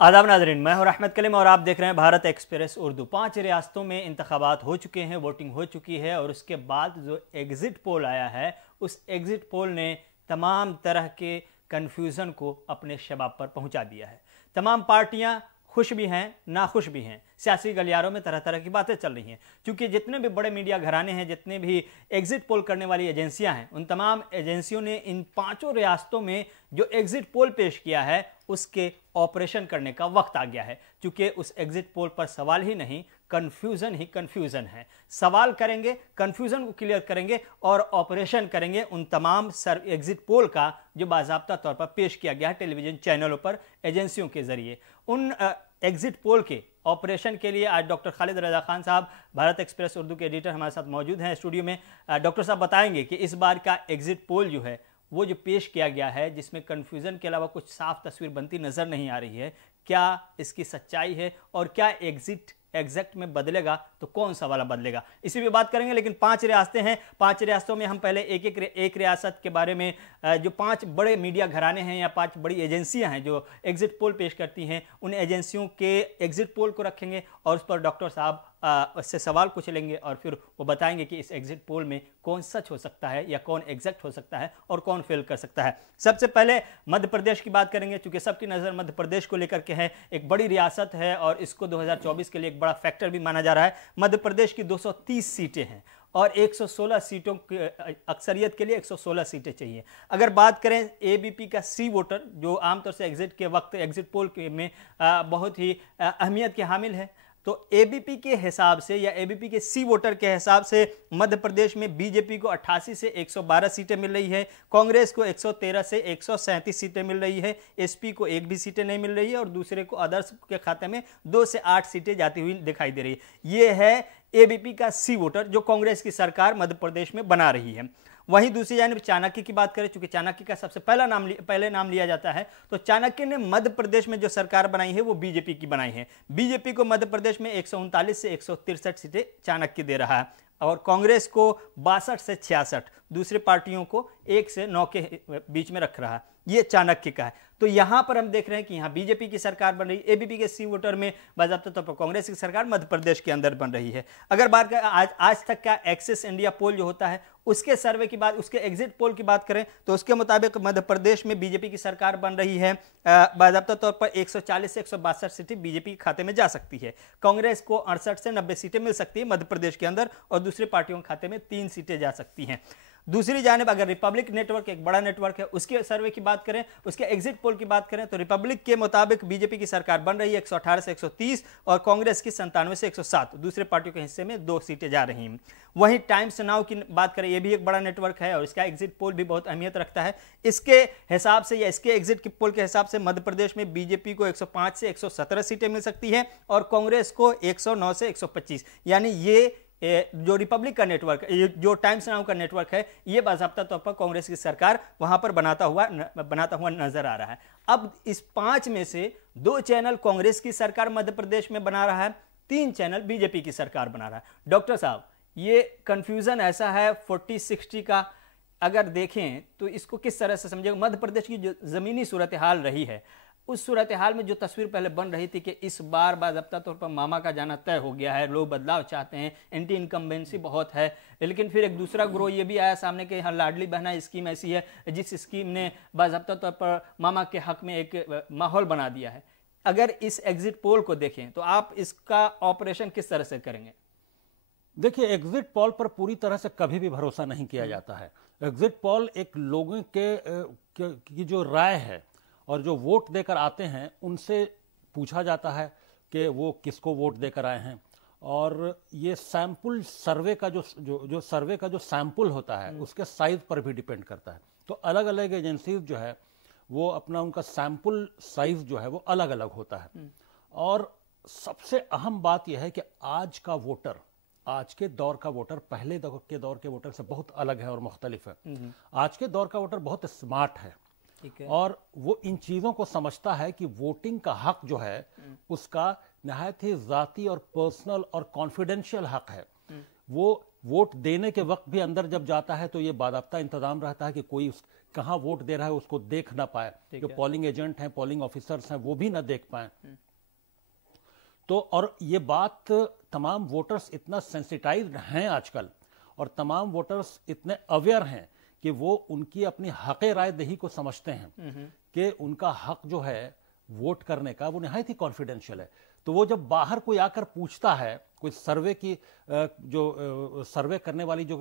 आदाब नाज़रीन, मैं हूं रहमत कलीम और आप देख रहे हैं भारत एक्सप्रेस उर्दू। 5 रियासतों में इंतखाबात हो चुके हैं, वोटिंग हो चुकी है और उसके बाद जो एग्ज़िट पोल आया है उस एग्ज़िट पोल ने तमाम तरह के कन्फ्यूज़न को अपने शबाब पर पहुंचा दिया है। तमाम पार्टियां खुश भी हैं, नाखुश भी हैं। सियासी गलियारों में तरह तरह की बातें चल रही हैं, क्योंकि जितने भी बड़े मीडिया घराने हैं, जितने भी एग्जिट पोल करने वाली एजेंसियां हैं, उन तमाम एजेंसियों ने इन 5 रियासतों में जो एग्जिट पोल पेश किया है उसके ऑपरेशन करने का वक्त आ गया है। क्योंकि उस एग्जिट पोल पर सवाल ही नहीं, कन्फ्यूजन ही कन्फ्यूजन है। सवाल करेंगे, कन्फ्यूजन को क्लियर करेंगे और ऑपरेशन करेंगे उन तमाम एग्जिट पोल का जो बाज़ाब्ता तौर पर पेश किया गया है टेलीविजन चैनलों पर एजेंसियों के जरिए। उन एग्जिट पोल के ऑपरेशन के लिए आज डॉक्टर खालिद रजा खान साहब, भारत एक्सप्रेस उर्दू के एडिटर, हमारे साथ मौजूद हैं स्टूडियो में। डॉक्टर साहब बताएंगे कि इस बार का एग्जिट पोल जो है वो जो पेश किया गया है, जिसमें कन्फ्यूज़न के अलावा कुछ साफ तस्वीर बनती नज़र नहीं आ रही है, क्या इसकी सच्चाई है और क्या एग्जिट एग्जैक्ट में बदलेगा तो कौन सा वाला बदलेगा, इसी भी बात करेंगे। लेकिन 5 रियासतें हैं, 5 रियासतों में हम पहले एक रियासत के बारे में, जो 5 बड़े मीडिया घराने हैं या 5 बड़ी एजेंसियां हैं जो एग्जिट पोल पेश करती हैं, उन एजेंसियों के एग्जिट पोल को रखेंगे और उस पर डॉक्टर साहब उससे सवाल पूछ लेंगे और फिर वो बताएंगे कि इस एग्जिट पोल में कौन सच हो सकता है या कौन एग्जैक्ट हो सकता है और कौन फेल कर सकता है। सबसे पहले मध्य प्रदेश की बात करेंगे, क्योंकि सबकी नज़र मध्य प्रदेश को लेकर के है। एक बड़ी रियासत है और इसको 2024 के लिए एक बड़ा फैक्टर भी माना जा रहा है। मध्य प्रदेश की 230 सीटें हैं और 116 सीटों की अक्सरियत के लिए 116 सीटें चाहिए। अगर बात करें एबीपी का सी वोटर, जो आमतौर से एग्जिट के वक्त एग्जिट पोल में बहुत ही अहमियत के हामिल है, तो एबीपी के हिसाब से या एबीपी के सी वोटर के हिसाब से मध्य प्रदेश में बीजेपी को 88 से 112 सीटें मिल रही है, कांग्रेस को 113 से 137 सीटें मिल रही है, एसपी को एक भी सीटें नहीं मिल रही है और दूसरे को अदर्स के खाते में 2 से 8 सीटें जाती हुई दिखाई दे रही है। ये है एबीपी का सी वोटर जो कांग्रेस की सरकार मध्य प्रदेश में बना रही है। वहीं दूसरी जानिब चाणक्य की बात करें, चूंकि चाणक्य का सबसे पहले नाम लिया जाता है, तो चाणक्य ने मध्य प्रदेश में जो सरकार बनाई है वो बीजेपी की बनाई है। बीजेपी को मध्य प्रदेश में 139 से 163 सीटें चाणक्य दे रहा है और कांग्रेस को 62 से 66, दूसरी पार्टियों को 1 से 9 के बीच में रख रहा है। ये चाणक्य का है। तो यहां पर हम देख रहे हैं कि यहां बीजेपी की सरकार बन रही है, एबीपी के सी वोटर में बाज़ाब्ता तौर पर कांग्रेस की सरकार मध्य प्रदेश के अंदर बन रही है। अगर बात करें आज तक का एक्सिस इंडिया पोल जो होता है उसके सर्वे की बात, उसके एग्जिट पोल की बात करें तो उसके मुताबिक मध्य प्रदेश में बीजेपी की सरकार बन रही है। बाज़ाब्ता तौर पर 140 से 162 सीटें बीजेपी के खाते में जा सकती है। कांग्रेस को 68 से 90 सीटें मिल सकती है मध्य प्रदेश के अंदर और दूसरी पार्टियों के खाते में 3 सीटें जा सकती हैं। दूसरी जानिब अगर रिपब्लिक नेटवर्क, एक बड़ा नेटवर्क है, उसके सर्वे की बात करें, उसके एग्जिट पोल की बात करें तो रिपब्लिक के मुताबिक बीजेपी की सरकार बन रही है 118 से 130 और कांग्रेस की 97 से 107, दूसरे पार्टियों के हिस्से में 2 सीटें जा रही हैं। वहीं टाइम्स नाउ की बात करें, यह भी एक बड़ा नेटवर्क है और इसका एग्जिट पोल भी बहुत अहमियत रखता है। इसके हिसाब से या इसके एग्जिट पोल के हिसाब से मध्य प्रदेश में बीजेपी को 105 से 117 सीटें मिल सकती हैं और कांग्रेस को 109 से 125। यानी ये जो रिपब्लिक का नेटवर्क, जो टाइम्स नाउ का नेटवर्क है, ये बाज़ाब्ता तौर पर कांग्रेस की सरकार वहां पर बनाता हुआ नजर आ रहा है। अब इस 5 में से 2 चैनल कांग्रेस की सरकार मध्य प्रदेश में बना रहा है, 3 चैनल बीजेपी की सरकार बना रहा है। डॉक्टर साहब, ये कंफ्यूजन ऐसा है 40-60 का, अगर देखें तो इसको किस तरह से समझेगा? मध्य प्रदेश की जो जमीनी सूरत हाल रही है, उस सूरत हाल में जो तस्वीर पहले बन रही थी कि इस बार बाज़ाब्ता तौर पर मामा का जाना तय हो गया है, लोग बदलाव चाहते हैं, एंटी इनकम्बेंसी बहुत है, लेकिन फिर एक दूसरा ग्रोह ये भी आया सामने कि हाँ, लाडली बहना स्कीम ऐसी है जिस स्कीम ने बाज़ाब्ता तौर पर मामा के हक में एक माहौल बना दिया है। अगर इस एग्जिट पोल को देखें तो आप इसका ऑपरेशन किस तरह से करेंगे? देखिए, एग्जिट पोल पर पूरी तरह से कभी भी भरोसा नहीं किया जाता है। एग्जिट पोल एक लोगों की जो राय है और जो वोट देकर आते हैं उनसे पूछा जाता है कि वो किसको वोट देकर आए हैं, और ये सैंपल सर्वे का जो सर्वे का जो सैंपल होता है उसके साइज पर भी डिपेंड करता है। तो अलग अलग एजेंसीज जो है वो अपना उनका सैंपल साइज जो है वो अलग अलग होता है। और सबसे अहम बात यह है कि आज का वोटर, आज के दौर का वोटर पहले के दौर के वोटर से बहुत अलग है और मुख्तलिफ है। आज के दौर का वोटर बहुत स्मार्ट है और वो इन चीजों को समझता है कि वोटिंग का हक जो है उसका निहायत ही जाती और पर्सनल और कॉन्फिडेंशियल हक है। वो वोट देने के वक्त भी अंदर जब जाता है तो ये बाकायदा इंतजाम रहता है कि कोई कहाँ वोट दे रहा है उसको देख ना पाए, जो पोलिंग एजेंट हैं, पोलिंग ऑफिसर्स हैं, वो भी ना देख पाए। तो और ये बात तमाम वोटर्स इतना सेंसिटाइज्ड हैं आजकल, और तमाम वोटर्स इतने अवेयर हैं कि वो उनकी अपनी हक राय दही को समझते हैं कि उनका हक जो है वोट करने का वो निहायत ही कॉन्फिडेंशियल है। तो वो जब बाहर कोई आकर पूछता है, कोई सर्वे की जो सर्वे करने वाली जो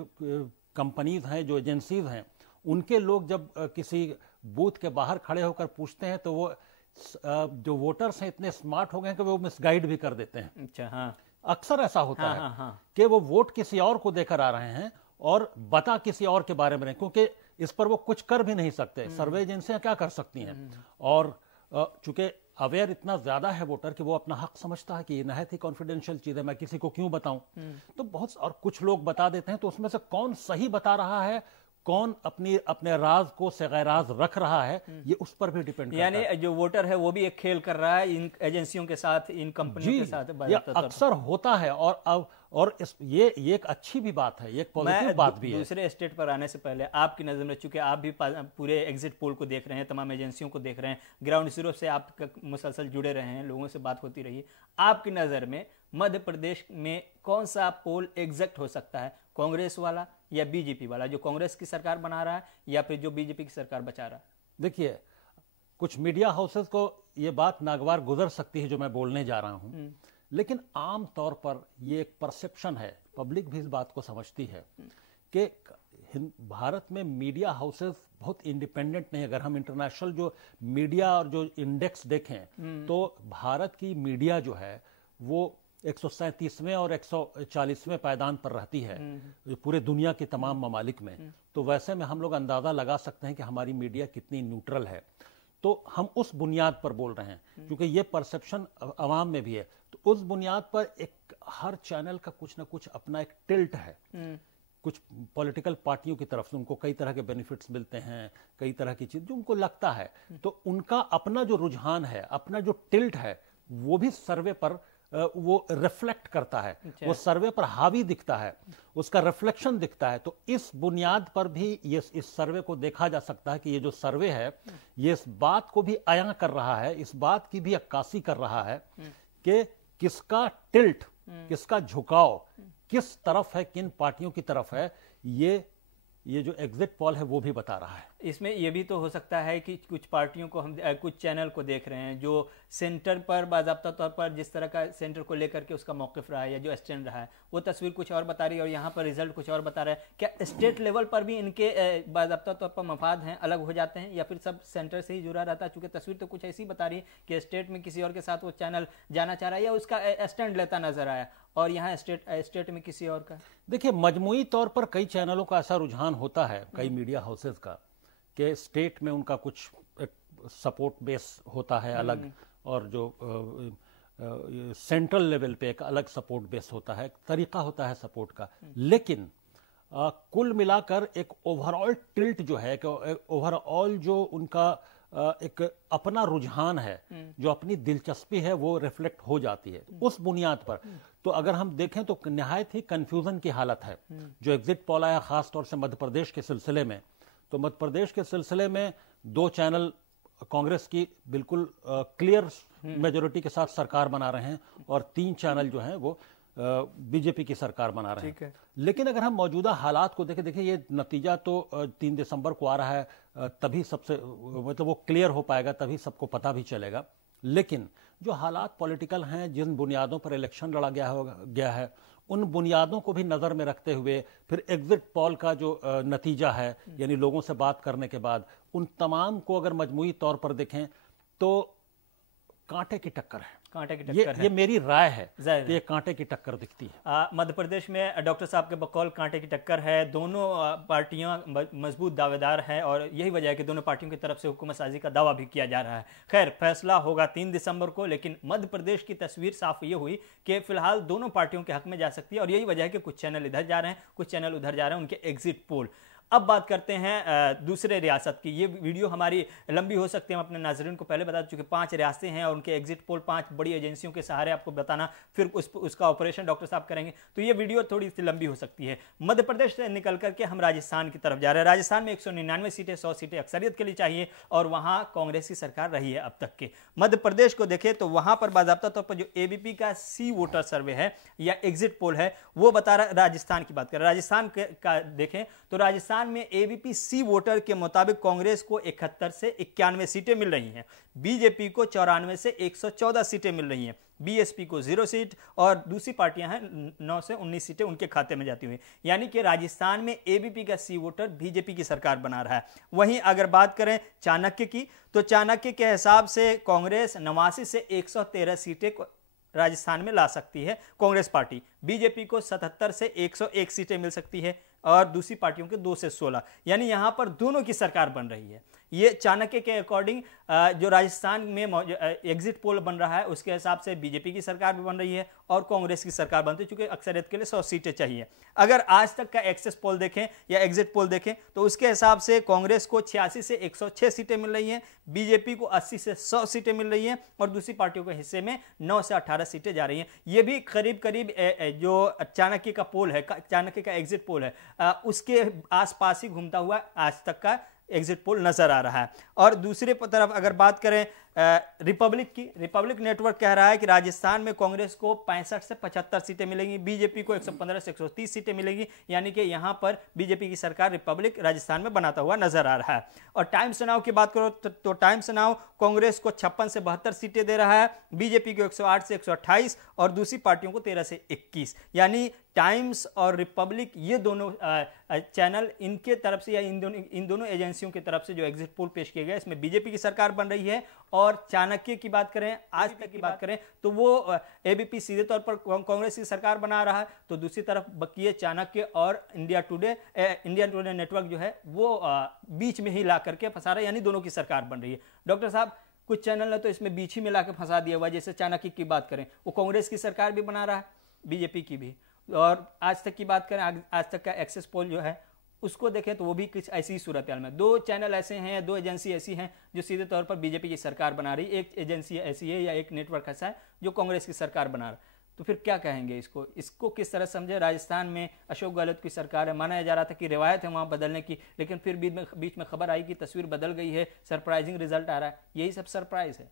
कंपनीज हैं, जो एजेंसीज हैं, उनके लोग जब किसी बूथ के बाहर खड़े होकर पूछते हैं तो वो जो वोटर्स हैं इतने स्मार्ट हो गए हैं कि वो मिसगाइड भी कर देते हैं। अच्छा, हाँ, अक्सर ऐसा होता है कि वो वोट किसी और को देकर आ रहे हैं और बता किसी और के बारे में रहे, क्योंकि इस पर वो कुछ कर भी नहीं सकते। सर्वे एजेंसियां क्या कर सकती हैं? और चूंकि अवेयर इतना ज्यादा है वोटर कि वो अपना हक समझता है कि ये निहायत ही कॉन्फिडेंशियल चीज है, मैं किसी को क्यों बताऊं। तो बहुत और कुछ लोग बता देते हैं, तो उसमें से कौन सही बता रहा है, कौन अपने राज को सगैराज रख रहा है, ये उस पर भी डिपेंड करता है। यानी जो वोटर है वो भी एक खेल कर रहा है इन एजेंसियों के साथ, इन कंपनियों के साथ। ये अक्सर होता है, और ये एक अच्छी भी बात है, ये एक पॉजिटिव बात भी है। दूसरे स्टेट पर आने से पहले आपकी नज़र में, चूंकि आप भी पूरे एग्जिट पोल को देख रहे हैं, तमाम एजेंसियों को देख रहे हैं, ग्राउंड जीरो से आप मुसलसल जुड़े रहे हैं, लोगों से बात होती रही, आपकी नज़र में मध्य प्रदेश में कौन सा पोल एग्जैक्ट हो सकता है? कांग्रेस वाला या बीजेपी वाला, जो कांग्रेस की सरकार बना रहा है, या फिर जो बीजेपी की सरकार बचा रहा है? देखिए, कुछ मीडिया हाउसेस को ये बात नागवार गुजर सकती है जो मैं बोलने जा रहा हूं, लेकिन आम तौर पर ये एक परसेप्शन है, पब्लिक भी इस बात को समझती है कि भारत में मीडिया हाउसेस बहुत इंडिपेंडेंट नहीं। अगर हम इंटरनेशनल जो मीडिया और जो इंडेक्स देखें तो भारत की मीडिया जो है वो 137वें और 140वें पायदान पर रहती है पूरे दुनिया के तमाम ममालिक में। तो वैसे में हम लोग अंदाज़ा लगा सकते हैं कि हमारी मीडिया कितनी न्यूट्रल है। तो हम उस बुनियाद पर बोल रहे हैं, क्योंकि ये परसेप्शन अवाम में भी है। तो उस बुनियाद पर एक हर चैनल का कुछ ना कुछ अपना एक टिल्ट है। कुछ पॉलिटिकल पार्टियों की तरफ से उनको कई तरह के बेनिफिट्स मिलते हैं, कई तरह की चीज जो उनको लगता है, तो उनका अपना जो रुझान है, अपना जो टिल्ट है, वो भी सर्वे पर वो रिफ्लेक्ट करता है, वो सर्वे पर हावी दिखता है, उसका रिफ्लेक्शन दिखता है। तो इस बुनियाद पर भी ये इस सर्वे को देखा जा सकता है कि ये जो सर्वे है ये इस बात को भी अयां कर रहा है, इस बात की भी अक्कासी कर रहा है कि किसका टिल्ट, किसका झुकाव किस तरफ है, किन पार्टियों की तरफ है, ये जो एग्जिट पोल है वो भी बता रहा है। इसमें ये भी तो हो सकता है कि कुछ पार्टियों को हम कुछ चैनल को देख रहे हैं जो सेंटर पर बाज़ाब्ता तौर पर जिस तरह का सेंटर को लेकर के उसका मौक़िफ़ रहा है या जो स्टैंड रहा है, वो तस्वीर कुछ और बता रही है और यहाँ पर रिजल्ट कुछ और बता रहा है। क्या स्टेट लेवल पर भी इनके बाज़ाब्ता तौर पर मफाद हैं, अलग हो जाते हैं, या फिर सब सेंटर से ही जुड़ा रहता है? चूँकि तस्वीर तो कुछ ऐसी बता रही है कि स्टेट में किसी और के साथ वो चैनल जाना चाह रहा है या उसका स्टैंड लेता नजर आया, और यहाँ स्टेट में किसी और का। देखिए, मजमूई तौर पर कई चैनलों का ऐसा रुझान होता है, कई मीडिया हाउसेस का, कि स्टेट में उनका कुछ एक सपोर्ट बेस होता है अलग, और जो सेंट्रल लेवल पे एक अलग सपोर्ट बेस होता है, तरीका होता है सपोर्ट का। लेकिन कुल मिलाकर एक ओवरऑल टिल्ट जो है, ओवरऑल जो उनका एक अपना रुझान है, जो अपनी दिलचस्पी है, वो रिफ्लेक्ट हो जाती है उस बुनियाद पर। तो अगर हम देखें तो निहायत ही कंफ्यूजन की हालत है जो एग्जिट पोल आया, खास तौर से मध्य प्रदेश के सिलसिले में। तो मध्य प्रदेश के सिलसिले में 2 चैनल कांग्रेस की बिल्कुल क्लियर मेजोरिटी के साथ सरकार बना रहे हैं, और 3 चैनल जो हैं वो बीजेपी की सरकार बना रहे हैं। लेकिन अगर हम मौजूदा हालात को देखें, देखिए ये नतीजा तो 3 दिसंबर को आ रहा है, तभी सबसे मतलब वो क्लियर हो पाएगा, तभी सबको पता भी चलेगा। लेकिन जो हालात पॉलिटिकल हैं, जिन बुनियादों पर इलेक्शन लड़ा गया है, उन बुनियादों को भी नज़र में रखते हुए फिर एग्जिट पोल का जो नतीजा है, यानी लोगों से बात करने के बाद, उन तमाम को अगर मजमूई तौर पर देखें तो कांटे की टक्कर है। कांटे की टक्कर है, ये मेरी राय है कि ये कांटे की टक्कर दिखती है। मध्य प्रदेश में डॉक्टर साहब के बकौल कांटे की टक्कर है। दोनों पार्टियां मजबूत दावेदार हैं और यही वजह है कि दोनों पार्टियों की तरफ से हुकूमत साजी का दावा भी किया जा रहा है। खैर, फैसला होगा 3 दिसंबर को, लेकिन मध्य प्रदेश की तस्वीर साफ ये हुई कि फिलहाल दोनों पार्टियों के हक में जा सकती है, और यही वजह है कि कुछ चैनल इधर जा रहे हैं, कुछ चैनल उधर जा रहे हैं, उनके एग्जिट पोल। अब बात करते हैं दूसरे रियासत की। ये वीडियो हमारी लंबी हो सकती है, हम अपने नाजरीन को पहले बता चुके 5 रियासतें हैं और उनके एग्जिट पोल 5 बड़ी एजेंसियों के सहारे आपको बताना, फिर उसका ऑपरेशन डॉक्टर साहब करेंगे, तो ये वीडियो थोड़ी सी लंबी हो सकती है। मध्य प्रदेश से निकल करके हम राजस्थान की तरफ जा रहे हैं। राजस्थान में 199 सीटें, 100 सीटें अक्सरियत के लिए चाहिए और वहां कांग्रेस की सरकार रही है अब तक के। मध्य प्रदेश को देखें तो वहां पर बाकायदा तौर पर जो एबीपी का सी वोटर सर्वे है या एग्जिट पोल है वो बता रहा। राजस्थान की बात करें, राजस्थान का देखें तो राजस्थान में एबीपी सी वोटर के मुताबिक कांग्रेस को 71 से 91 सीटें मिल रही हैं, बीजेपी को 94 से 114 सीटें मिल रही हैं, बीएसपी को 0 सीट और दूसरी पार्टियां हैं 9 से 19 सीटें उनके खाते में जाती हुई। यानी कि राजस्थान में एबीपी का सी वोटर बीजेपी की सरकार बना रहा है। वहीं अगर बात करें चाणक्य की, तो चाणक्य के हिसाब से कांग्रेस 89 से 113 सीटें राजस्थान में ला सकती है कांग्रेस पार्टी, बीजेपी को 77 से 101 सीटें मिल सकती है और दूसरी पार्टियों के 2 से 16, यानी यहां पर दोनों की सरकार बन रही है। ये चाणक्य के अकॉर्डिंग जो राजस्थान में एग्जिट पोल बन रहा है उसके हिसाब से बीजेपी की सरकार भी बन रही है और कांग्रेस की सरकार बनती है, चूंकि अक्सरियत के लिए 100 सीटें चाहिए। अगर आज तक का एक्सेस पोल देखें या एग्जिट पोल देखें तो उसके हिसाब से कांग्रेस को 86 से 106 सीटें मिल रही हैं, बीजेपी को 80 से 100 सीटें मिल रही हैं और दूसरी पार्टियों के हिस्से में 9 से 18 सीटें जा रही हैं। ये भी करीब करीब जो चाणक्य का पोल है, चाणक्य का एग्जिट पोल है, उसके आसपास ही घूमता हुआ आज तक का एग्जिट पोल नजर आ रहा है। और दूसरी तरफ अगर बात करें रिपब्लिक की, रिपब्लिक नेटवर्क कह रहा है कि राजस्थान में कांग्रेस को 65 से 75 सीटें मिलेंगी, बीजेपी को 115 से 130 सीटें मिलेंगी, यानी कि यहां पर बीजेपी की सरकार रिपब्लिक राजस्थान में बनाता हुआ नजर आ रहा है। और टाइम्स नाउ की बात करो तो टाइम्स नाउ कांग्रेस को 56 से 72 सीटें दे रहा है, बीजेपी को 108 से 128 और दूसरी पार्टियों को 13 से 21। यानी टाइम्स और रिपब्लिक ये दोनों चैनल, इनके तरफ से या इन दोनों एजेंसियों की तरफ से जो एग्जिट पोल पेश किए गए इसमें बीजेपी की सरकार बन रही है। और चाणक्य की बात करें, आज तक की बात करें तो वो एबीपी सीधे तौर पर कांग्रेस की सरकार बना रहा है, तो दूसरी तरफ बकिए चाणक्य और इंडिया टुडे नेटवर्क जो है वो बीच में ही ला करके फंसा रहा है, यानी दोनों की सरकार बन रही है। डॉक्टर साहब, कुछ चैनल ने तो इसमें बीच ही में ला के फंसा दिया हुआ, जैसे चाणक्य की बात करें वो कांग्रेस की सरकार भी बना रहा है, बीजेपी की भी। और आज तक की बात करें, आज तक का एक्सेस पोल जो है उसको देखें तो वो भी कुछ ऐसी ही सूरत हाल में, 2 चैनल ऐसे हैं, 2 एजेंसी ऐसी हैं जो सीधे तौर पर बीजेपी की सरकार बना रही, एक एजेंसी ऐसी है या एक नेटवर्क ऐसा है जो कांग्रेस की सरकार बना रहा। तो फिर क्या कहेंगे इसको किस तरह समझे? राजस्थान में अशोक गहलोत की सरकार है, माना जा रहा था कि रिवायत है वहां बदलने की, लेकिन फिर बीच में खबर आई कि तस्वीर बदल गई है, सरप्राइजिंग रिजल्ट आ रहा है। यही सब सरप्राइज है।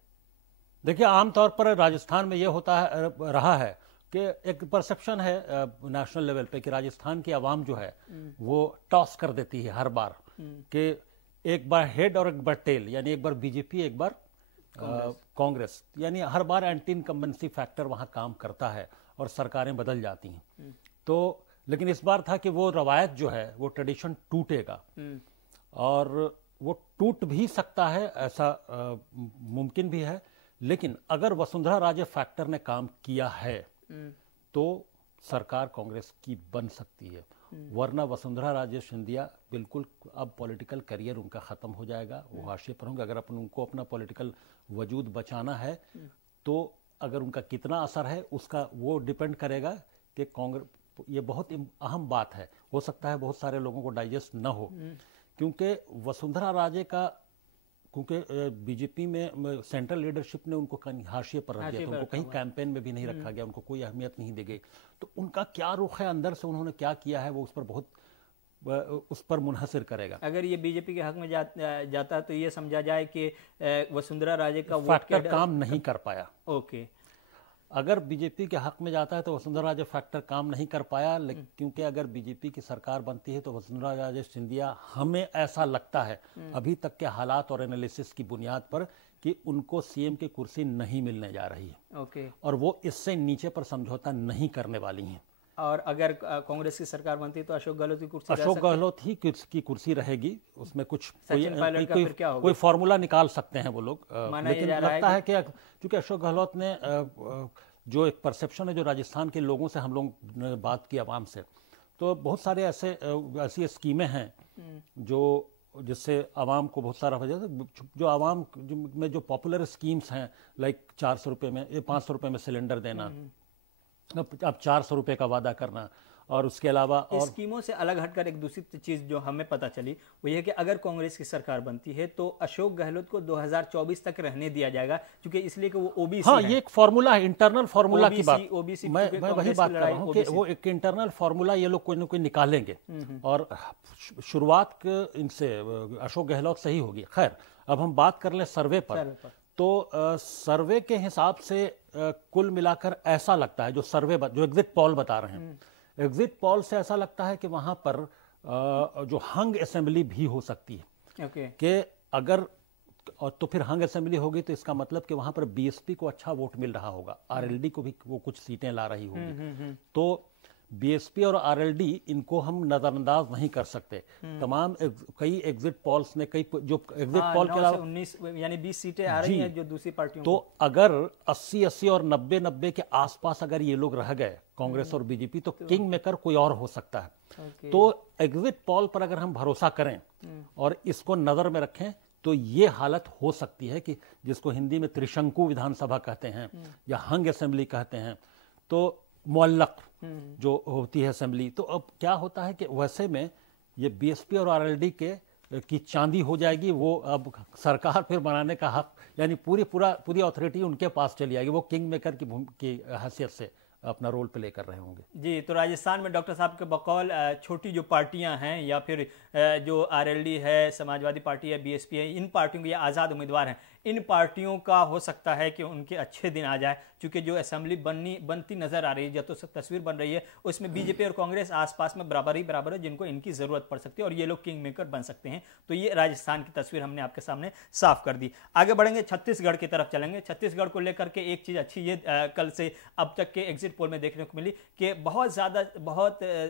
देखिए, आमतौर पर राजस्थान में यह होता है, रहा है कि एक परसेप्शन है नेशनल लेवल पे कि राजस्थान की आवाम जो है वो टॉस कर देती है हर बार कि एक बार हेड और एक बार टेल, यानी एक बार बीजेपी एक बार कांग्रेस, यानी हर बार एंटी इनकम्बेंसी फैक्टर वहां काम करता है और सरकारें बदल जाती हैं। तो लेकिन इस बार था कि वो रवायत जो है वो ट्रेडिशन टूटेगा और वो टूट भी सकता है, ऐसा मुमकिन भी है। लेकिन अगर वसुंधरा राजे फैक्टर ने काम किया है तो सरकार कांग्रेस की बन सकती है, वरना वसुंधरा राजे सिंधिया बिल्कुल अब पॉलिटिकल करियर उनका खत्म हो जाएगा, वो हाशिए पर होंगे। अगर उनको अपना पॉलिटिकल वजूद बचाना है तो अगर उनका कितना असर है उसका वो डिपेंड करेगा कि कांग्रेस, ये बहुत अहम बात है, हो सकता है बहुत सारे लोगों को डाइजेस्ट न हो, क्योंकि वसुंधरा राजे का, क्योंकि बीजेपी में सेंट्रल लीडरशिप ने उनको कहीं हाशिए पर रख दिया था, उनको कहीं कैंपेन में भी नहीं रखा गया, उनको कोई अहमियत नहीं दी गई। तो उनका क्या रुख है, अंदर से उन्होंने क्या किया है, वो उस पर मुनहसर करेगा। अगर ये बीजेपी के हक में जाता तो ये समझा जाए कि वसुंधरा राजे का फैक्टर काम नहीं कर पाया। ओके, अगर बीजेपी के हक में जाता है तो वसुंधरा राजे फैक्टर काम नहीं कर पाया, क्योंकि अगर बीजेपी की सरकार बनती है तो वसुंधरा राजे सिंधिया, हमें ऐसा लगता है अभी तक के हालात और एनालिसिस की बुनियाद पर, कि उनको सीएम की कुर्सी नहीं मिलने जा रही है। ओके, और वो इससे नीचे पर समझौता नहीं करने वाली हैं। और अगर कांग्रेस की सरकार बनती तो अशोक गहलोत की कुर्सी, अशोक गहलोत ही की कुर्सी रहेगी, उसमें कुछ कोई फॉर्मूला निकाल सकते हैं वो लोग। लेकिन लगता है कि क्योंकि अशोक गहलोत ने जो एक परसेप्शन है, जो राजस्थान के लोगों से हम लोग ने बात की, आवाम से, तो बहुत सारे ऐसी स्कीमें हैं जिससे आवाम को बहुत सारा वजह, जो आवाम में जो पॉपुलर स्कीम्स हैं, लाइक 400 रुपये में, 500 रुपये में सिलेंडर देना, अब 400 रुपये का वादा करना, और उसके अलावा और स्कीमों से अलग हटकर एक दूसरी चीज जो हमें पता चली वो ये कि अगर कांग्रेस की सरकार बनती है तो अशोक गहलोत को 2024 तक रहने दिया जाएगा, क्योंकि इसलिए कि वो ओबीसी हाँ, ये एक फॉर्मूला है, इंटरनल फॉर्मूला की बात। ओबीसी मैं वही बात कर रहा हूँ कि वो एक इंटरनल फॉर्मूला ये लोग कोई ना कोई निकालेंगे और शुरुआत इनसे अशोक गहलोत से ही होगी। खैर, अब हम बात कर लें सर्वे पर। तो सर्वे के हिसाब से कुल मिलाकर ऐसा लगता है, जो एग्जिट पोल बता रहे हैं, एग्जिट पोल से ऐसा लगता है कि वहां पर जो हंग असेंबली भी हो सकती है। कि अगर तो फिर हंग असेंबली होगी तो इसका मतलब कि वहां पर बीएसपी को अच्छा वोट मिल रहा होगा, आरएलडी को भी वो कुछ सीटें ला रही होगी। तो बीएसपी और आरएलडी इनको हम नजरअंदाज नहीं कर सकते। तमाम कई एग्जिट पोल्स ने जो एग्जिट पोल के अलावा 19 यानी 20 सीटें आ रही हैं जो दूसरी पार्टियों तो अगर 80-80 और 90-90 के आसपास अगर ये लोग रह गए कांग्रेस और बीजेपी तो किंग मेकर कोई और हो सकता है। तो एग्जिट पोल पर अगर हम भरोसा करें और इसको नजर में रखें तो ये हालत हो सकती है कि जिसको हिंदी में त्रिशंकु विधानसभा कहते हैं या हंग असेंबली कहते हैं, तो मुअल्लक जो होती है असेंबली। तो अब क्या होता है कि वैसे में ये बीएसपी और आरएलडी की चांदी हो जाएगी। वो अब सरकार फिर बनाने का हक यानी पूरी अथॉरिटी उनके पास चली आएगी। वो किंग मेकर की हैसियत से अपना रोल प्ले कर रहे होंगे। जी, तो राजस्थान में डॉक्टर साहब के बकौल छोटी जो पार्टियां हैं या फिर जो आरएलडी है, समाजवादी पार्टी है, बीएसपी है, इन पार्टियों के आज़ाद उम्मीदवार हैं, इन पार्टियों का हो सकता है कि उनके अच्छे दिन आ जाए, क्योंकि जो असेंबली बनती नजर आ रही है, जो तो तस्वीर बन रही है उसमें बीजेपी और कांग्रेस आसपास में बराबर है जिनको इनकी जरूरत पड़ सकती है और ये लोग किंग मेकर बन सकते हैं। तो ये राजस्थान की तस्वीर हमने आपके सामने साफ कर दी। आगे बढ़ेंगे, छत्तीसगढ़ की तरफ चलेंगे। छत्तीसगढ़ को लेकर के एक चीज अच्छी ये कल से अब तक के एग्जिट पोल में देखने को मिली कि बहुत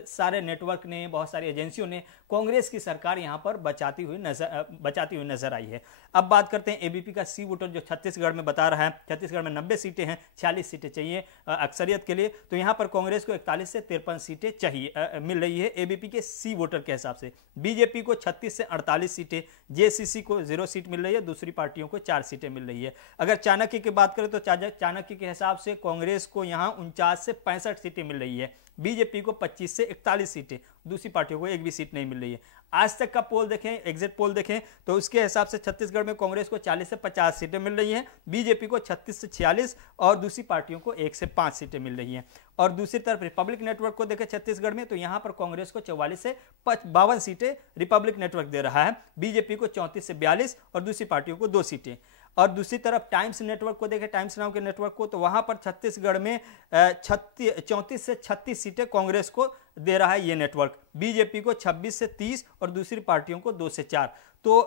सारे नेटवर्क ने, बहुत सारी एजेंसियों ने कांग्रेस की सरकार यहां पर बचाती हुई नजर आई है। अब बात करते हैं एबीपी का सी वोटर जो छत्तीसगढ़ में बता रहा है। छत्तीसगढ़ में 90 सीटें हैं, 46 सीटें चाहिए अक्सरियत के लिए। तो यहां पर कांग्रेस को 41 से 53 सीटें चाहिए मिल रही है एबीपी के सी वोटर के हिसाब से। बीजेपी को 36 से 48 सीटें, जेसीसी को 0 सीट मिल रही है, दूसरी पार्टियों को 4 सीटें मिल रही है। अगर चाणक्य की बात करें तो चाणक्य के हिसाब से कांग्रेस को यहां 49 से 65 सीटें मिल रही है, बीजेपी को 25 से 41 सीटें, दूसरी पार्टियों को एक भी सीट नहीं मिल रही है। आज तक का पोल देखें, एग्जिट पोल देखें तो उसके हिसाब से छत्तीसगढ़ में कांग्रेस को 40 से 50 सीटें मिल रही हैं, बीजेपी को 36 से 46 और दूसरी पार्टियों को 1 से 5 सीटें मिल रही हैं। और दूसरी तरफ रिपब्लिक नेटवर्क को देखें छत्तीसगढ़ में तो यहां पर कांग्रेस को 44 से 52 सीटें रिपब्लिक नेटवर्क दे रहा है, बीजेपी को 34 से 42 और दूसरी पार्टियों को 2 सीटें। और दूसरी तरफ टाइम्स नेटवर्क को देखें, टाइम्स नाउ के नेटवर्क को, तो वहां पर छत्तीसगढ़ में 34 से 36 सीटें कांग्रेस को दे रहा है ये नेटवर्क, बीजेपी को 26 से 30 और दूसरी पार्टियों को 2 से 4। तो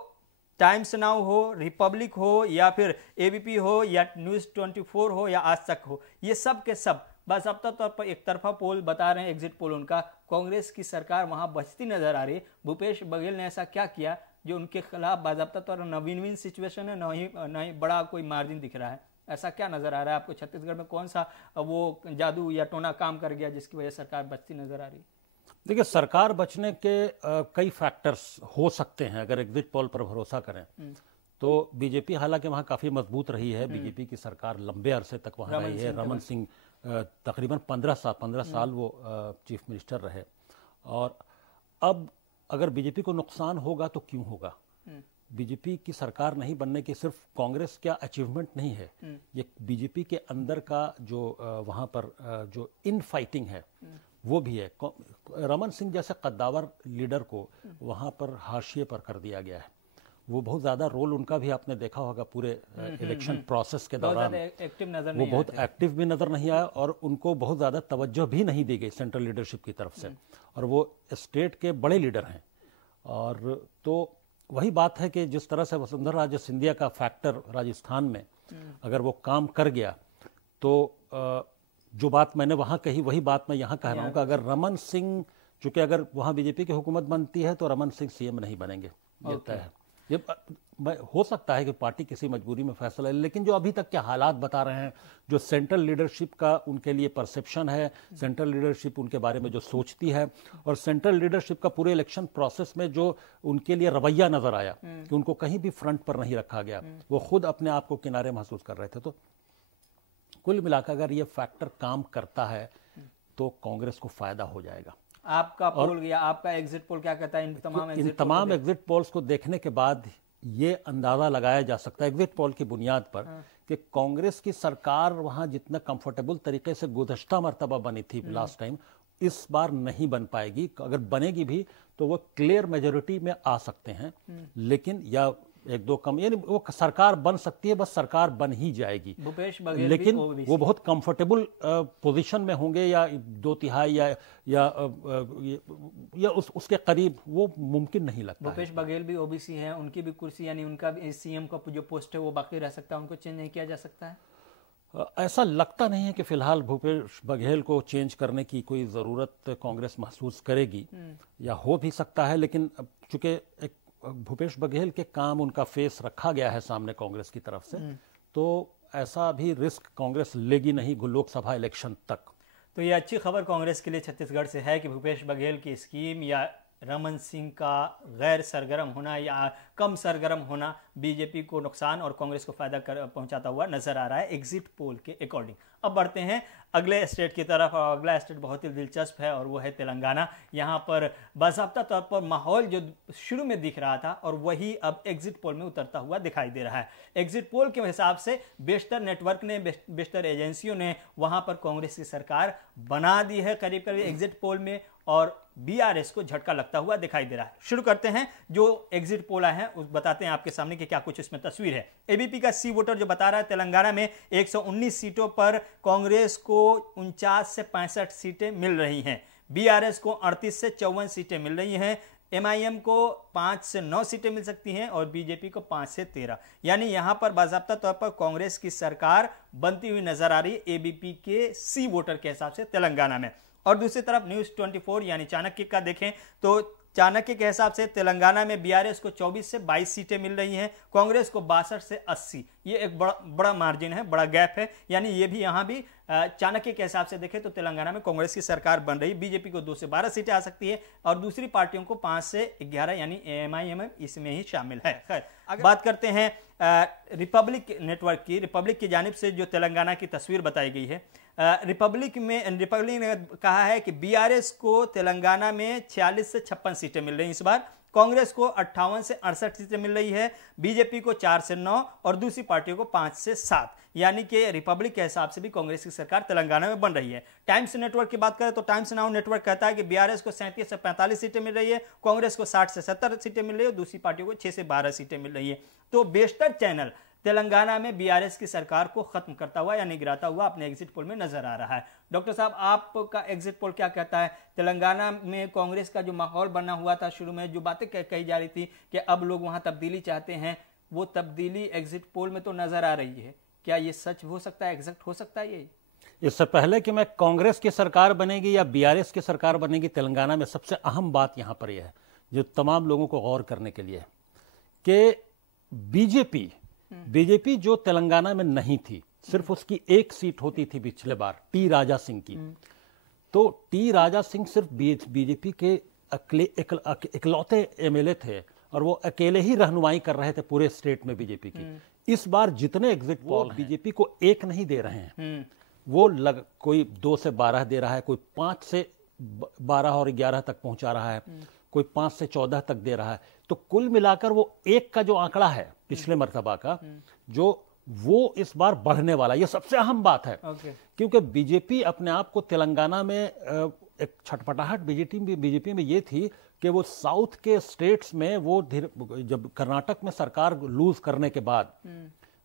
टाइम्स नाउ हो, रिपब्लिक हो या फिर एबीपी हो या न्यूज़ 24 हो या आज तक हो, ये सब के सब बाज़ाब्ता तौर पर एक तरफा पोल बता रहे हैं, एग्जिट पोल उनका, कांग्रेस की सरकार वहां बचती नजर आ रही है। भूपेश बघेल ने ऐसा क्या किया जो उनके खिलाफ बाज़ाब्ता तौर पर नवीन सिचुएशन है, ना ही बड़ा कोई मार्जिन दिख रहा है? ऐसा क्या नजर आ रहा है आपको? छत्तीसगढ़ में कौन सा वो जादू या टोना काम कर गया जिसकी वजह से सरकार बचती नजर आ रही? देखिए, सरकार बचने के कई फैक्टर्स हो सकते हैं अगर एग्जिट पोल पर भरोसा करें तो। बीजेपी हालांकि वहाँ काफ़ी मजबूत रही है, बीजेपी की सरकार लंबे अरसे तक वहाँ रही है। रमन सिंह तकरीबन 15 साल वो चीफ मिनिस्टर रहे। और अब अगर बीजेपी को नुकसान होगा तो क्यों होगा? बीजेपी की सरकार नहीं बनने की सिर्फ कांग्रेस क्या अचीवमेंट नहीं है, ये बीजेपी के अंदर का जो वहाँ पर जो इन फाइटिंग है वो भी है। रमन सिंह जैसे कद्दावर लीडर को वहाँ पर हाशिए पर कर दिया गया है। वो बहुत ज़्यादा रोल उनका भी आपने देखा होगा पूरे इलेक्शन प्रोसेस के दौरान, वो बहुत एक्टिव भी नज़र नहीं आया और उनको बहुत ज़्यादा तवज्जो भी नहीं दी गई सेंट्रल लीडरशिप की तरफ से। और वो स्टेट के बड़े लीडर हैं। और तो वही बात है कि जिस तरह से वसुंधरा राजे सिंधिया का फैक्टर राजस्थान में अगर वो काम कर गया तो जो बात मैंने वहाँ कही वही बात मैं यहाँ कह रहा हूँ कि अगर रमन सिंह, चूँकि अगर वहाँ बीजेपी की हुकूमत बनती है तो रमन सिंह सीएम नहीं बनेंगे, ये तय है। ये हो सकता है कि पार्टी किसी मजबूरी में फैसला ले, लेकिन जो अभी तक के हालात बता रहे हैं, जो सेंट्रल लीडरशिप का उनके लिए परसेप्शन है, सेंट्रल लीडरशिप उनके बारे में जो सोचती है और सेंट्रल लीडरशिप का पूरे इलेक्शन प्रोसेस में जो उनके लिए रवैया नजर आया कि उनको कहीं भी फ्रंट पर नहीं रखा गया, वो खुद अपने आप को किनारे महसूस कर रहे थे। तो कुल मिलाकर अगर ये फैक्टर काम करता है तो कांग्रेस को फायदा हो जाएगा। आपका पोल या आपका एग्जिट पोल क्या कहता है इन तमाम एग्जिट पोल्स को देखने के बाद ये अंदाजा लगाया जा सकता है एग्जिट पोल की बुनियाद पर कि कांग्रेस की सरकार वहां जितना कंफर्टेबल तरीके से गुज़श्ता मर्तबा बनी थी लास्ट टाइम, इस बार नहीं बन पाएगी। अगर बनेगी भी तो वो क्लियर मेजोरिटी में आ सकते हैं, लेकिन या एक दो कम, यानी वो सरकार बन सकती है, बस सरकार बन ही जाएगी। भूपेश बघेल लेकिन वो बहुत कंफर्टेबल पोजीशन में होंगे या 2/3 या उसके करीब, वो मुमकिन नहीं लगता। भूपेश बघेल भी ओबीसी हैं, उनकी भी कुर्सी यानी उनका भी सीएम का जो पोस्ट है वो बाकी रह सकता है, उनको चेंज नहीं किया जा सकता है। ऐसा लगता नहीं है कि फिलहाल भूपेश बघेल को चेंज करने की कोई ज़रूरत कांग्रेस महसूस करेगी, या हो भी सकता है, लेकिन चूंकि एक भूपेश बघेल के काम, उनका फेस रखा गया है सामने कांग्रेस की तरफ से, तो ऐसा भी रिस्क कांग्रेस लेगी नहीं लोकसभा इलेक्शन तक। तो ये अच्छी खबर कांग्रेस के लिए छत्तीसगढ़ से है कि भूपेश बघेल की स्कीम या रमन सिंह का गैर सरगर्म होना या कम सरगर्म होना बीजेपी को नुकसान और कांग्रेस को फायदा पहुंचाता हुआ नजर आ रहा है एग्जिट पोल के अकॉर्डिंग। अब बढ़ते हैं अगले स्टेट की तरफ, और अगला स्टेट बहुत ही दिलचस्प है और वो है तेलंगाना। यहाँ पर बाज़ाब्ता तौर पर माहौल जो शुरू में दिख रहा था और वही अब एग्जिट पोल में उतरता हुआ दिखाई दे रहा है। एग्जिट पोल के हिसाब से बेशतर नेटवर्क ने, बेशतर एजेंसियों ने वहां पर कांग्रेस की सरकार बना दी है करीब करीब एग्जिट पोल में, और बीआरएस को झटका लगता हुआ दिखाई दे रहा है। शुरू करते हैं जो एग्जिट पोल है, बताते हैं आपके सामने कि क्या कुछ इसमें तस्वीर है। एबीपी का सी वोटर जो बता रहा है तेलंगाना में 119 सीटों पर कांग्रेस को 49 से 65 सीटें मिल रही हैं, बीआरएस को 38 से 54 सीटें मिल रही हैं, एमआईएम को 5 से 9 सीटें मिल सकती हैं और बीजेपी को 5 से 13। यानी यहां पर बाज़ाब्ता तौर पर कांग्रेस की सरकार बनती हुई नजर आ रही है एबीपी के सी वोटर के हिसाब से तेलंगाना में। और दूसरी तरफ न्यूज़ 24 यानी चाणक्य का देखें तो चाणक्य के हिसाब से तेलंगाना में बीआरएस को 24 से 22 सीटें मिल रही हैं, कांग्रेस को 62 से 80। ये एक बड़ा मार्जिन है, बड़ा गैप है। यानी ये भी यहाँ भी चाणक्य के हिसाब से देखें तो तेलंगाना में कांग्रेस की सरकार बन रही, बीजेपी को 2 से 12 सीटें आ सकती है और दूसरी पार्टियों को 5 से 11 यानी एमआईएम इसमें ही शामिल है। खैर बात करते हैं रिपब्लिक नेटवर्क की। रिपब्लिक की जानिब से जो तेलंगाना की तस्वीर बताई गई है, रिपब्लिक ने कहा है कि बीआरएस को तेलंगाना में 46 से 56 सीटें मिल रही हैं इस बार, कांग्रेस को 58 से 68 सीटें मिल रही है, बीजेपी को 4 से 9 और दूसरी पार्टियों को 5 से 7। यानी कि रिपब्लिक के हिसाब से भी कांग्रेस की सरकार तेलंगाना में बन रही है। टाइम्स नेटवर्क की बात करें तो टाइम्स नाउ नेटवर्क कहता है कि बीआरएस को 37 से 45 सीटें मिल रही है, कांग्रेस को 60 से 70 सीटें मिल रही है, दूसरी पार्टियों को 6 से 12 सीटें मिल रही है। तो बेशतर चैनल तेलंगाना में बीआरएस की सरकार को खत्म करता हुआ यानी गिराता हुआ अपने एग्जिट पोल में नजर आ रहा है। डॉक्टर साहब, आपका एग्जिट पोल क्या कहता है? तेलंगाना में कांग्रेस का जो माहौल बना हुआ था शुरू में, जो बातें कही जा रही थी कि अब लोग वहां तब्दीली चाहते हैं, वो तब्दीली एग्जिट पोल में तो नजर आ रही है। क्या ये सच हो सकता है, एग्जैक्ट हो सकता है? ये इससे पहले कि मैं कांग्रेस की सरकार बनेगी या बीआरएस की सरकार बनेगी तेलंगाना में, सबसे अहम बात यहां पर यह है जो तमाम लोगों को गौर करने के लिए कि बीजेपी जो तेलंगाना में नहीं थी, सिर्फ उसकी एक सीट होती थी पिछले बार, टी राजा सिंह की। तो टी राजा सिंह सिर्फ बीजेपी के इकलौते एमएलए थे और वो अकेले ही रहनुमाई कर रहे थे पूरे स्टेट में बीजेपी की। इस बार जितने एग्जिट पोल बीजेपी को एक नहीं दे रहे हैं, वो कोई 2 से 12 दे रहा है, कोई 5 से 12 और 11 तक पहुंचा रहा है, कोई 5 से 14 तक दे रहा है। तो कुल मिलाकर वो एक का जो आंकड़ा है पिछले मर्तबा का, जो वो इस बार बढ़ने वाला, ये सबसे अहम बात है। क्योंकि बीजेपी अपने आप को तेलंगाना में एक छटपटाहट बीजेपी में ये थी कि वो साउथ के स्टेट्स में वो जब कर्नाटक में सरकार लूज करने के बाद,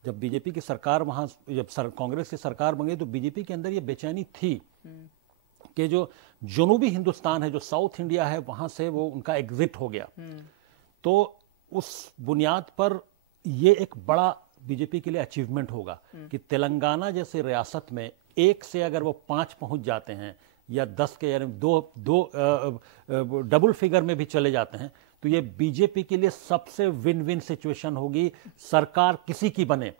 जब बीजेपी की सरकार वहां, जब कांग्रेस की सरकार बनी, तो बीजेपी के अंदर ये बेचैनी थी कि जो जनूबी हिंदुस्तान है, जो साउथ इंडिया है, वहां से वो उनका एग्जिट हो गया। तो उस बुनियाद पर ये एक बड़ा बीजेपी के लिए अचीवमेंट होगा कि तेलंगाना जैसे रियासत में 1 से अगर वो 5 पहुंच जाते हैं या 10 के, यानी दो डबल फिगर में भी चले जाते हैं, तो ये बीजेपी के लिए सबसे विन विन सिचुएशन होगी। सरकार किसी की बने,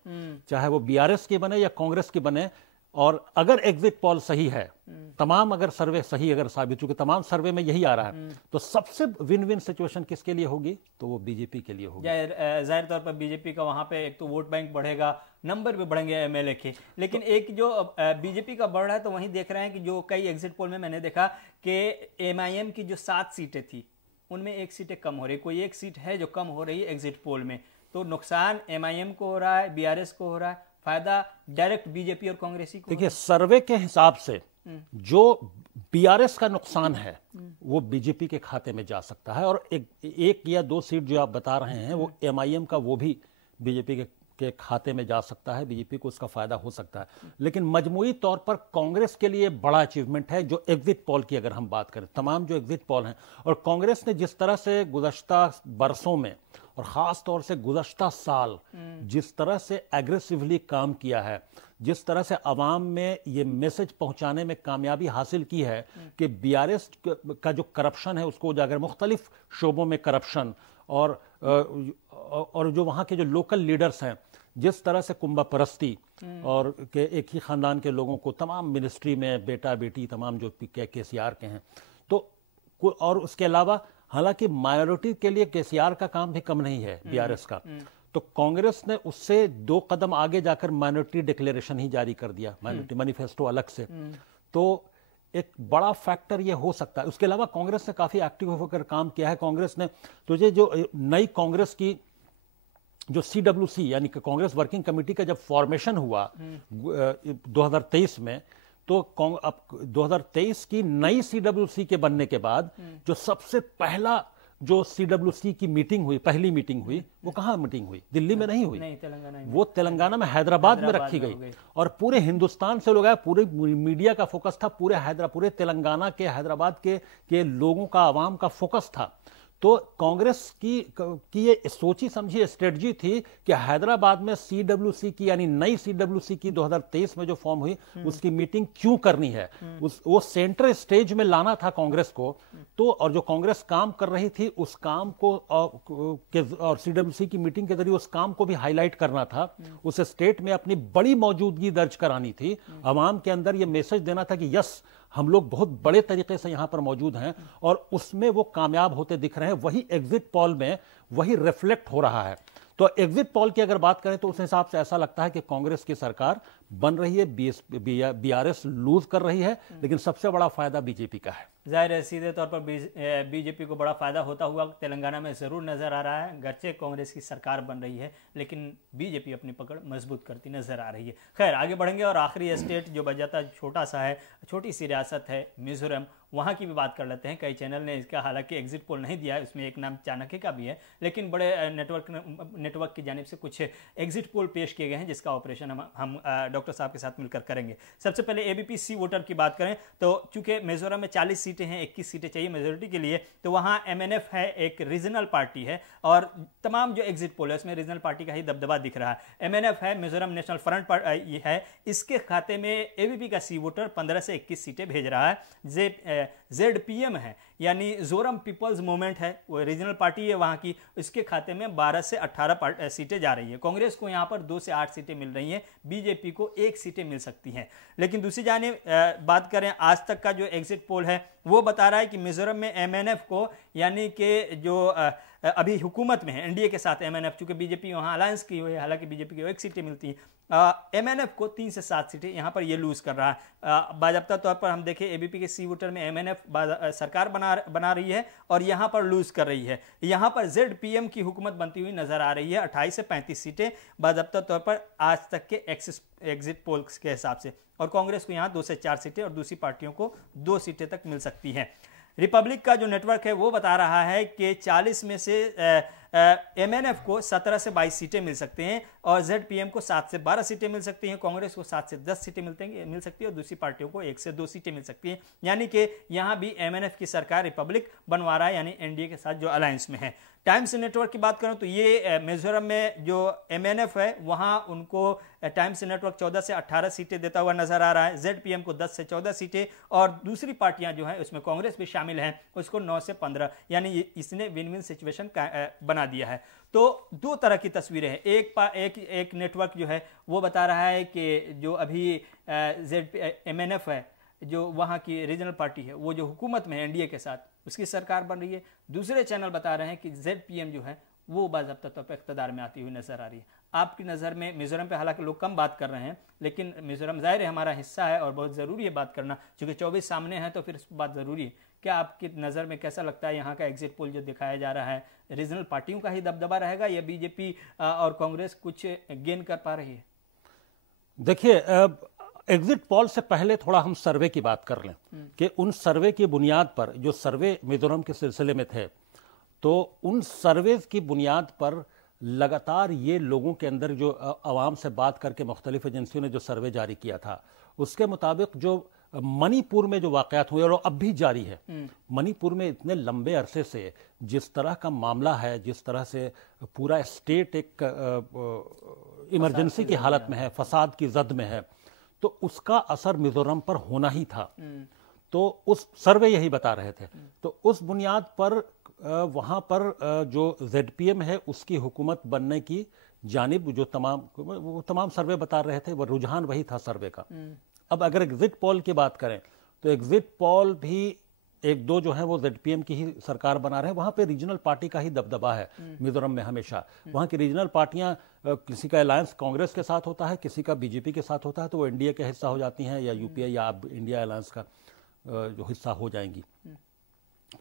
चाहे वो बीआरएस की बने या कांग्रेस की बने, और अगर एग्जिट पोल सही है, तमाम अगर सर्वे सही अगर साबित, चूंकि तमाम सर्वे में यही आ रहा है, तो सबसे विन विन सिचुएशन किसके लिए होगी? तो वो बीजेपी के लिए होगी। जाहिर तौर पर बीजेपी का वहां पे एक तो वोट बैंक बढ़ेगा, नंबर भी बढ़ेंगे एमएलए के। लेकिन एक जो बीजेपी का बढ़ रहा है, तो वहीं देख रहे हैं कि जो कई एग्जिट पोल में मैंने देखा कि एमआईएम की जो 7 सीटें थी उनमें 1 सीटें कम हो रही, कोई एक सीट है जो कम हो रही है एग्जिट पोल में। तो नुकसान एमआईएम को हो रहा है, बीआरएस को हो रहा है, फायदा डायरेक्ट बीजेपी और कांग्रेसी को। देखिए, सर्वे के हिसाब से जो बीआरएस का नुकसान है वो बीजेपी के खाते में जा सकता है, और एक या 2 सीट जो आप बता रहे हैं वो एमआईएम का, वो भी बीजेपी के खाते में जा सकता है, बीजेपी को उसका फायदा हो सकता है। लेकिन मजमूई तौर पर कांग्रेस के लिए बड़ा अचीवमेंट है जो एग्जिट पोल की अगर हम बात करें, तमाम जो एग्जिट पोल हैं, और कांग्रेस ने जिस तरह से गुज़श्ता बरसों में और ख़ास तौर से गुज़श्ता साल जिस तरह से एग्रेसिवली काम किया है, जिस तरह से अवाम में ये मैसेज पहुंचाने में कामयाबी हासिल की है कि बीआरएस का जो करप्शन है उसको उजागर, मुख्तलिफ शोबों में करप्शन, और जो वहाँ के जो लोकल लीडर्स हैं जिस तरह से कुंभा परस्ती और के एक ही ख़ानदान के लोगों को तमाम मिनिस्ट्री में बेटा बेटी तमाम जो केसीआर के हैं, तो और उसके अलावा हालांकि माइनॉरिटी के लिए केसीआर का काम भी कम नहीं है बीआरएस का, तो कांग्रेस ने उससे 2 कदम आगे जाकर माइनॉरिटी डिक्लेरेशन ही जारी कर दिया, माइनॉरिटी मैनिफेस्टो अलग से। तो एक बड़ा फैक्टर ये हो सकता है। उसके अलावा कांग्रेस ने काफ़ी एक्टिव होकर काम किया है। कांग्रेस ने तुझे जो नई कांग्रेस की जो सीडब्ल्यूसी यानी कि कांग्रेस वर्किंग कमेटी का जब फॉर्मेशन हुआ 2023 में, तो अब 2023 की नई सीडब्ल्यूसी के बनने के बाद जो सबसे पहला जो सीडब्ल्यूसी की मीटिंग हुई, पहली मीटिंग हुई, वो कहाँ मीटिंग हुई? दिल्ली में नहीं हुई, वो तेलंगाना में हैदराबाद में रखी गई, और पूरे हिंदुस्तान से लोग आए, पूरे मीडिया का फोकस था, पूरे तेलंगाना के हैदराबाद के लोगों का, आवाम का फोकस था। तो कांग्रेस की ये सोची समझी स्ट्रेटजी थी कि हैदराबाद में सीडब्ल्यूसी की यानी नई सीडब्ल्यूसी की 2023 में जो फॉर्म हुई उसकी मीटिंग क्यों करनी है, वो सेंटर स्टेज में लाना था कांग्रेस को। तो और जो कांग्रेस काम कर रही थी उस काम को और सीडब्ल्यूसी की मीटिंग के जरिए उस काम को भी हाईलाइट करना था, उस स्टेट में अपनी बड़ी मौजूदगी दर्ज करानी थी, आवाम के अंदर ये मैसेज देना था कि यस हम लोग बहुत बड़े तरीके से यहां पर मौजूद हैं, और उसमें वो कामयाब होते दिख रहे हैं। वही एग्जिट पोल में वही रिफ्लेक्ट हो रहा है। तो एग्जिट पोल की अगर बात करें तो उस हिसाब से ऐसा लगता है कि कांग्रेस की सरकार बन रही है, बीआरएस लूज कर रही है, लेकिन सबसे बड़ा फायदा बीजेपी का है। जाहिर है सीधे तौर पर बीजेपी को बड़ा फायदा होता हुआ तेलंगाना में जरूर नजर आ रहा है। गर्चे कांग्रेस की सरकार बन रही है लेकिन बीजेपी अपनी पकड़ मजबूत करती नजर आ रही है। खैर आगे बढ़ेंगे और आखिरी स्टेट जो बजाता छोटा सा है, छोटी सी रियासत है मिजोरम, वहाँ की भी बात कर लेते हैं। कई चैनल ने इसका हालांकि एग्जिट पोल नहीं दिया है, उसमें एक नाम चाणक्य का भी है, लेकिन बड़े नेटवर्क की जानिब से कुछ एग्जिट पोल पेश किए गए हैं जिसका ऑपरेशन हम डॉक्टर साहब के साथ मिलकर करेंगे। सबसे पहले एबीपी सी वोटर की बात करें तो चूंकि मिजोरम में 40 सीटें हैं, 21 सीटें चाहिए मेजोरिटी के लिए, तो वहाँ एमएनएफ है, एक रीजनल पार्टी है, और तमाम जो एग्जिट पोल है उसमें रीजनल पार्टी का ही दबदबा दिख रहा है। एमएनएफ है, मिजोरम नेशनल फ्रंट है, इसके खाते में एबीपी का सी वोटर 15 से 21 सीटें भेज रहा है। ZPM है यानी जोरम पीपल्स मूवमेंट है, वो रीजनल पार्टी है वहाँ की, इसके खाते में 12 से 18 सीटें जा रही है। कांग्रेस को यहाँ पर 2 से 8 सीटें मिल रही हैं, बीजेपी को 1 सीटें मिल सकती हैं। लेकिन दूसरी जानिब बात करें आज तक का जो एग्जिट पोल है वो बता रहा है कि मिजोरम में एमएनएफ को यानी कि जो अभी हुकूमत में है एनडीए के साथ एमएनएफ, चूंकि बीजेपी वहाँ अलायंस की हुई है, हालांकि बीजेपी को 1 सीटें मिलती हैं, एमएनएफ को 3 से 7 सीटें यहाँ पर ये लूज कर रहा है। बाज़ाब्ता तौर पर हम देखें एबीपी के सी वोटर में एमएनएफ सरकार बना रही है और यहाँ पर लूज कर रही है। यहाँ पर ZPM की हुकूमत बनती हुई नजर आ रही है, 28 से 35 सीटें बाज़ाब्ता तौर पर आज तक के एग्जिट पोल्स के हिसाब से, और कांग्रेस को यहाँ 2 से 4 सीटें और दूसरी पार्टियों को 2 सीटें तक मिल सकती हैं। रिपब्लिक का जो नेटवर्क है वो बता रहा है कि 40 में से एमएनएफ को 17 से 22 सीटें मिल सकते हैं और ZPM को 7 से 12 सीटें मिल सकती हैं, कांग्रेस को 7 से 10 सीटें मिल सकती है और दूसरी पार्टियों को 1 से 2 सीटें मिल सकती हैं। यानी कि यहाँ भी एमएनएफ की सरकार रिपब्लिक बनवा रहा है, यानी एनडीए के साथ जो अलायंस में है। टाइम्स नेटवर्क की बात करूं तो ये मिजोरम में जो एमएनएफ है वहां उनको टाइम्स नेटवर्क 14 से 18 सीटें देता हुआ नजर आ रहा है, ZPM को 10 से 14 सीटें और दूसरी पार्टियां जो है उसमें कांग्रेस भी शामिल हैं उसको 9 से 15, यानी इसने विन विन सिचुएशन बना दिया है। तो 2 तरह की तस्वीरें हैं। एक नेटवर्क जो है वो बता रहा है कि जो अभी एमएनएफ है जो वहाँ की रीजनल पार्टी है वो जो हुकूमत में है एनडीए के साथ उसकी सरकार बन रही है। दूसरे चैनल बता रहे हैं कि ZPM जो है वो बाज़ाब्ता तौर पर इक़्तिदार में आती हुई नज़र आ रही है। आपकी नज़र में मिज़ोरम पे हालांकि लोग कम बात कर रहे हैं, लेकिन मिज़ोरम ज़ाहिर है हमारा हिस्सा है और बहुत ज़रूरी है बात करना, चूँकि 24 सामने है तो फिर बात ज़रूरी है। क्या आपकी नज़र में कैसा लगता है यहाँ का एग्जिट पोल जो दिखाया जा रहा है, रीजनल पार्टियों का ही दबदबा रहेगा या बीजेपी और कांग्रेस कुछ गेन कर पा रही है? देखिए, एग्जिट पोल से पहले थोड़ा हम सर्वे की बात कर लें कि उन सर्वे की बुनियाद पर, जो सर्वे मिजोरम के सिलसिले में थे, तो उन सर्वे की बुनियाद पर लगातार ये लोगों के अंदर जो आवाम से बात करके मुख्तलिफ एजेंसियों ने जो सर्वे जारी किया था, उसके मुताबिक जो मणिपुर में जो वाक़यात हुए और अब भी जारी है, मणिपुर में इतने लंबे अरसे से जिस तरह का मामला है, जिस तरह से पूरा स्टेट एक इमरजेंसी की हालत में है, फसाद की जद में है, तो उसका असर मिजोरम पर होना ही था। तो उस सर्वे यही बता रहे थे। तो उस बुनियाद पर वहाँ पर जो ZPM है उसकी हुकूमत बनने की जानिब जो तमाम सर्वे बता रहे थे, वो रुझान वही था सर्वे का। अब अगर एग्जिट पोल की बात करें तो एग्जिट पोल भी एक दो जो है वो ZPM की ही सरकार बना रहे हैं। वहाँ पे रीजनल पार्टी का ही दबदबा है मिजोरम में हमेशा। वहाँ की रीजनल पार्टियां, किसी का अलायंस कांग्रेस के साथ होता है, किसी का बीजेपी के साथ होता है, तो वो एनडीए के हिस्सा हो जाती हैं या यूपीए या अब इंडिया अलायंस का जो हिस्सा हो जाएंगी।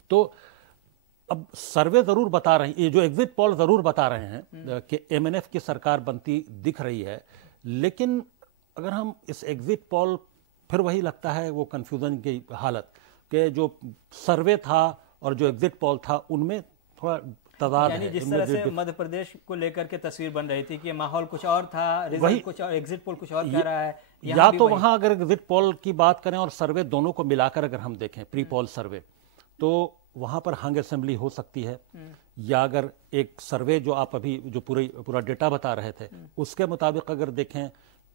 तो अब सर्वे जरूर बता रही, ये जो एग्जिट पोल जरूर बता रहे हैं कि MNF की सरकार बनती दिख रही है, लेकिन अगर हम इस एग्जिट पोल, फिर वही लगता है वो कंफ्यूजन की हालत कि जो सर्वे था और जो एग्जिट पोल था उनमें थोड़ा तजाद है। जिस तरह से मध्य प्रदेश को लेकर के तस्वीर बन रही थी कि माहौल कुछ और था, रिजल्ट कुछ और, एग्जिट पोल कुछ और कह रहा है। या तो वहां अगर एग्जिट पोल की बात करें और सर्वे दोनों को मिलाकर अगर हम देखें, प्री पोल सर्वे, तो वहां पर हंग असेंबली हो सकती है, या अगर एक सर्वे जो आप अभी जो पूरा डेटा बता रहे थे उसके मुताबिक अगर देखें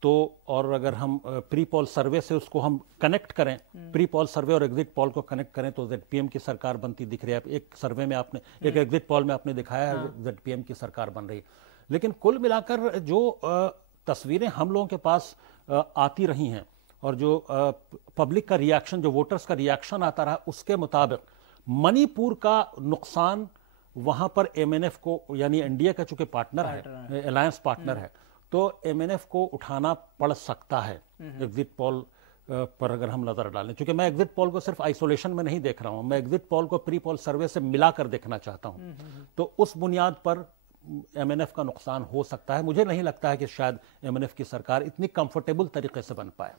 तो, और अगर हम प्री पोल सर्वे से उसको हम कनेक्ट करें, प्री पोल सर्वे और एग्जिट पोल को कनेक्ट करें तो ZPM की सरकार बनती दिख रही है। एक सर्वे में आपने, एक एग्जिट पोल में आपने दिखाया है ZPM की सरकार बन रही। लेकिन कुल मिलाकर जो तस्वीरें हम लोगों के पास आती रही हैं और जो पब्लिक का रिएक्शन, जो वोटर्स का रिएक्शन आता रहा, उसके मुताबिक मणिपुर का नुकसान वहां पर MNF को, यानी एनडीए का चूंकि पार्टनर है, अलायंस पार्टनर है, तो MNF को उठाना पड़ सकता है एग्जिट पोल पर अगर हम नजर डालें। क्योंकि मैं एग्जिट पोल को सिर्फ आइसोलेशन में नहीं देख रहा हूं, मैं एग्जिट पोल को प्री पोल सर्वे से मिलाकर देखना चाहता हूं। तो उस बुनियाद पर MNF का नुकसान हो सकता है। मुझे नहीं लगता है कि शायद MNF की सरकार इतनी कंफर्टेबल तरीके से बन पाए।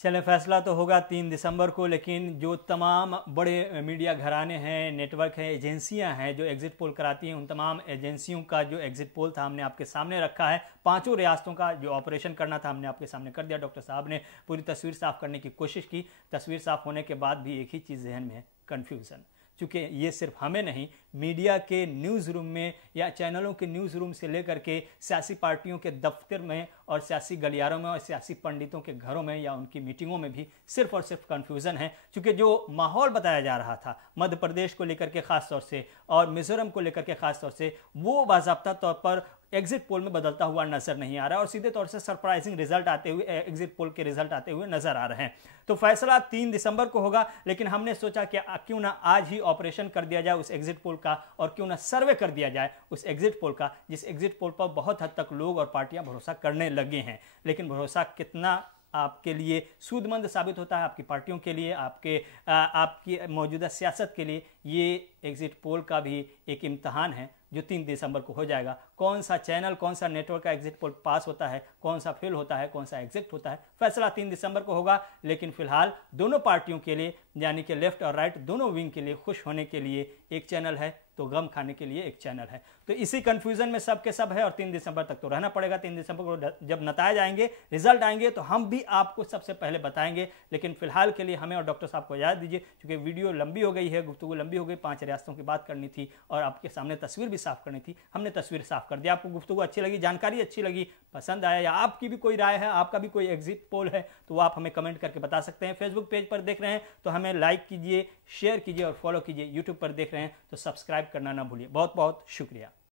चले, फैसला तो होगा 3 दिसंबर को, लेकिन जो तमाम बड़े मीडिया घराने हैं, नेटवर्क हैं, एजेंसियां हैं जो एग्जिट पोल कराती हैं, उन तमाम एजेंसियों का जो एग्जिट पोल था हमने आपके सामने रखा है। 5 रियासतों का जो ऑपरेशन करना था हमने आपके सामने कर दिया। डॉक्टर साहब ने पूरी तस्वीर साफ करने की कोशिश की। तस्वीर साफ होने के बाद भी एक ही चीज़ जहन में है, कन्फ्यूज़न। चूँकि ये सिर्फ हमें नहीं, मीडिया के न्यूज़ रूम में या चैनलों के न्यूज़ रूम से लेकर के सियासी पार्टियों के दफ्तर में और सियासी गलियारों में और सियासी पंडितों के घरों में या उनकी मीटिंगों में भी सिर्फ और सिर्फ कन्फ्यूज़न है। चूँकि जो माहौल बताया जा रहा था मध्य प्रदेश को लेकर के ख़ास तौर से और मिज़ोरम को लेकर के ख़ास तौर से, वो बाज़ाब्ता तौर पर एग्जिट पोल में बदलता हुआ नजर नहीं आ रहा है और सीधे तौर से सरप्राइजिंग रिजल्ट आते हुए, एग्जिट पोल के रिजल्ट आते हुए नजर आ रहे हैं। तो फैसला 3 दिसंबर को होगा, लेकिन हमने सोचा कि क्यों ना आज ही ऑपरेशन कर दिया जाए उस एग्जिट पोल का, और क्यों ना सर्वे कर दिया जाए उस एग्जिट पोल का, जिस एग्जिट पोल पर बहुत हद तक लोग और पार्टियां भरोसा करने लगे हैं। लेकिन भरोसा कितना आपके लिए सूदमंद साबित होता है, आपकी पार्टियों के लिए, आपकी मौजूदा सियासत के लिए, ये एग्जिट पोल का भी एक इम्तहान है जो 3 दिसंबर को हो जाएगा। कौन सा चैनल, कौन सा नेटवर्क का एग्जिट पोल पास होता है, कौन सा फेल होता है, कौन सा एग्जिट होता है, फैसला 3 दिसंबर को होगा। लेकिन फिलहाल दोनों पार्टियों के लिए, यानी कि लेफ्ट और राइट दोनों विंग के लिए खुश होने के लिए एक चैनल है, तो गम खाने के लिए एक चैनल है। तो इसी कंफ्यूजन में सब के सब है और 3 दिसंबर तक तो रहना पड़ेगा। 3 दिसंबर को जब नतायज आएंगे, रिजल्ट आएंगे, तो हम भी आपको सबसे पहले बताएंगे। लेकिन फिलहाल के लिए हमें और डॉक्टर साहब को इजाजत दीजिए, क्योंकि वीडियो लंबी हो गई है, गुफ्तगू लंबी हो गई। 5 रियासतों की बात करनी थी और आपके सामने तस्वीर भी साफ करनी थी। हमने तस्वीर साफ कर दिया। आपको गुफ्तगू अच्छी लगी, जानकारी अच्छी लगी, पसंद आया, या आपकी भी कोई राय है, आपका भी कोई एग्जिट पोल है, तो वो आप हमें कमेंट करके बता सकते हैं। फेसबुक पेज पर देख रहे हैं तो हमें लाइक कीजिए, शेयर कीजिए और फॉलो कीजिए। यूट्यूब पर देख रहे हैं तो सब्सक्राइब करना ना भूलिए। बहुत बहुत शुक्रिया।